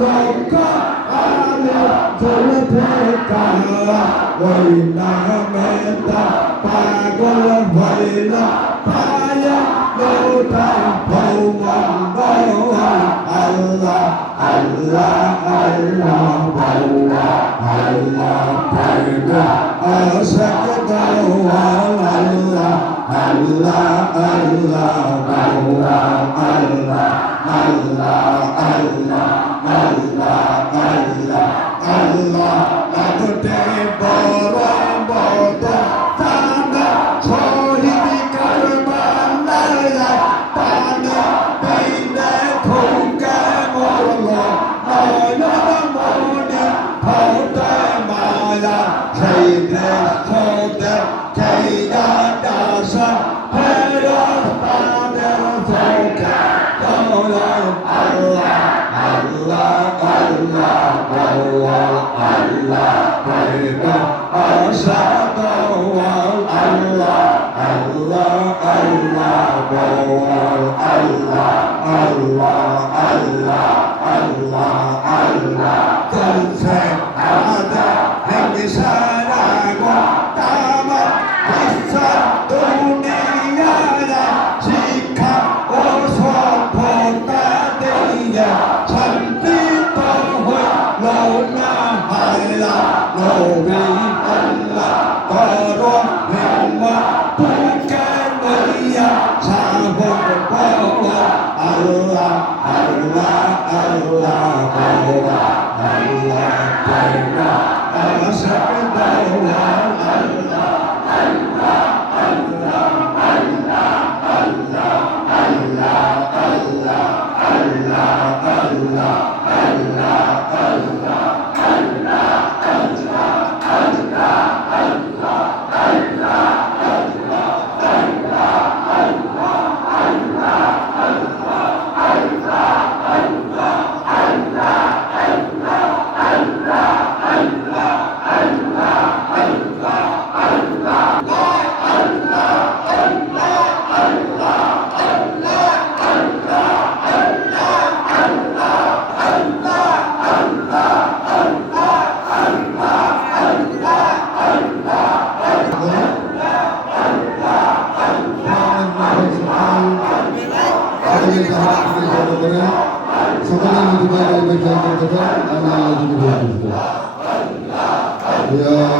loka ala jalpe kala vaina meta pagal vaina paya lota bhavan bhavan Allah Allah Allah Allah Allah Allah Ashak Dawar আল্লাহ আল্লাহ আল্লাহ আল্লাহ আল্লাহ আল্লাহ আল্লাহ আল্লাহ আল্লাহ আগতে বড় বড় তানা শহীদ কারবালায় পানি পেলে খুকে মরল নয়ন মনি ফোটে মায়া সেই দৃশ্যতে কেয়া দাসা 菩萨摩诃萨，度一切苦厄。金刚宝座大帝呀，禅定智慧罗那海浪罗蜜金刚陀罗尼母，普贤菩萨，阿弥陀佛，阿弥阿弥阿弥陀佛，阿弥陀佛。I must have thy love. আমাদের যারা আপনি ভালো করেন সকলের মধ্যে বাইরে বেকার করতে পারেন আমি আল্লাহ যদি বলতে Yeah.